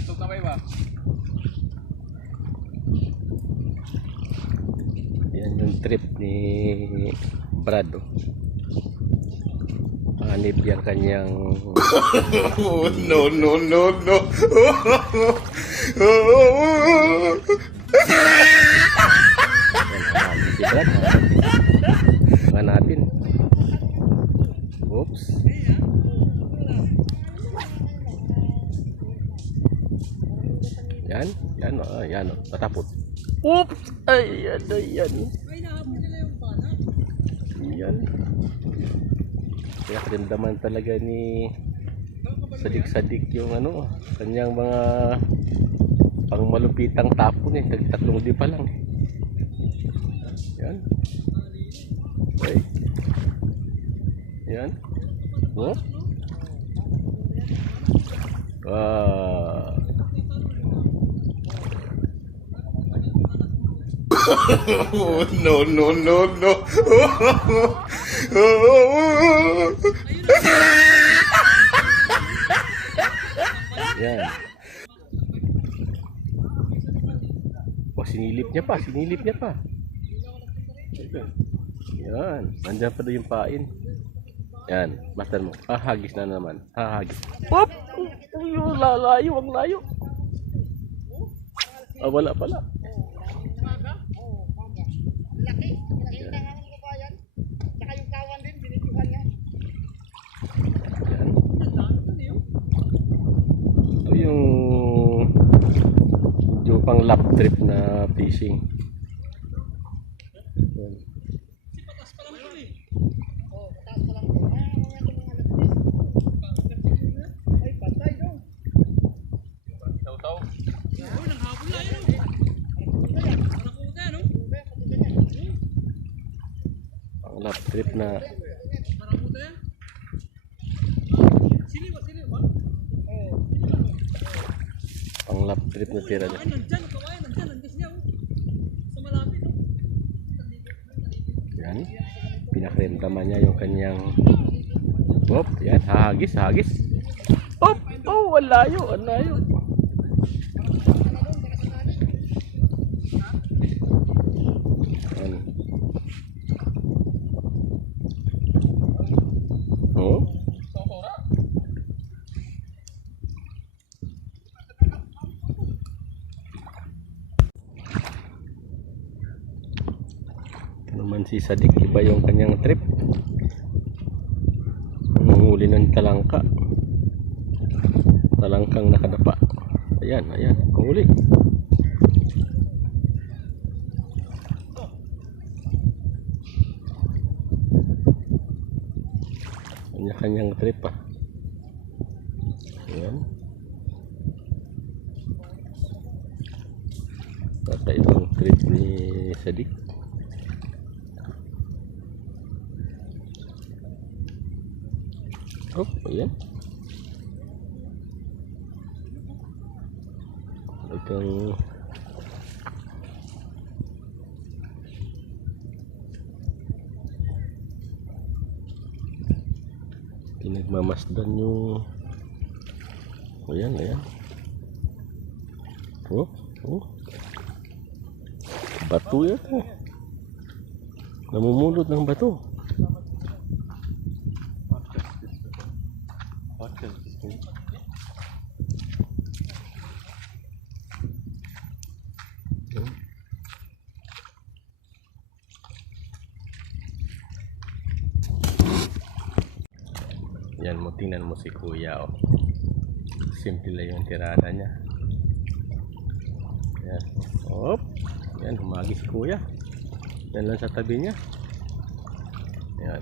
Pitong kamay ba? Yan yung trip ni Brad. Hanip yung kanyang Oh, no, no, no, no. hanip si Brad. Mga natin. Oops. Yan, yan, yan, patapot. Oops! Ayan, ayan. Yan. Pinakaramdaman talaga ni sadik-sadik yung ano, kanyang mga pangmalupitang tapon eh. Tatlong di pa lang. Yan. Okay. Yan. Oh. Oh, no, no, no, no. Yan. Oh, sinilip niya pa, sinilip niya pa. Yan, nandiyan pa doon yung pain. Yan, master mo. Hahagis na naman. Hahagis. Pop! Uy, lalayo, ang layo. Wala pala. Ito yung medyo pang lap trip na fishing. Yan. Pang lap trip na lap trip na tira niya. Yan. Pinakrimdaman niya yung kanyang yan, hagis, hagis. Oh, walayo, walayo. Yan. Oh. Naman si Sadik, iba yung kanyang trip. Nanguhuli ng talangka, talangkang nakadapa. Ayan, ayan, panghuli. Kanya-kanyang trip pa. Ayan. Kakaibang trip ni Sadik. Oh, ayan. Itong pinagmamasdan yung ayan, ayan. Oh, bato yan. Namumulot ng bato. Yan mo, tingnan mo si kuya, oh. Simple lang yung tirada niya. Yan. Op. Yan, humagi si kuya. Yan lang sa tabi niya. Yan.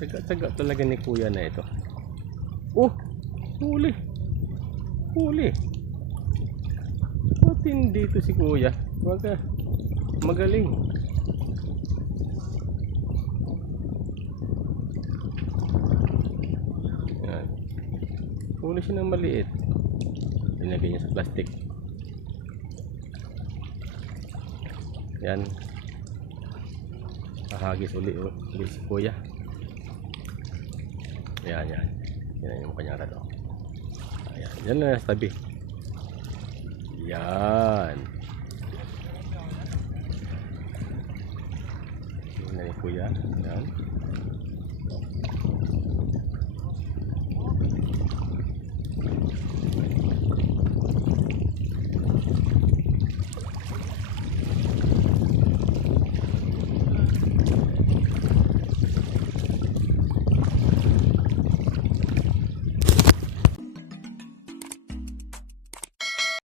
Tsaga talaga ni kuya na ito. Oh, huli. Huli. Matindi dito si kuya. Magaling. Yan. Huli siya ng maliit. Linagay niya sa plastic. Yan. Hahagis uli si kuya. Yan. Yan yung kanyang rado. Ayan. Yan na sa tabi. Yan. Yan na ni kuya. Yan.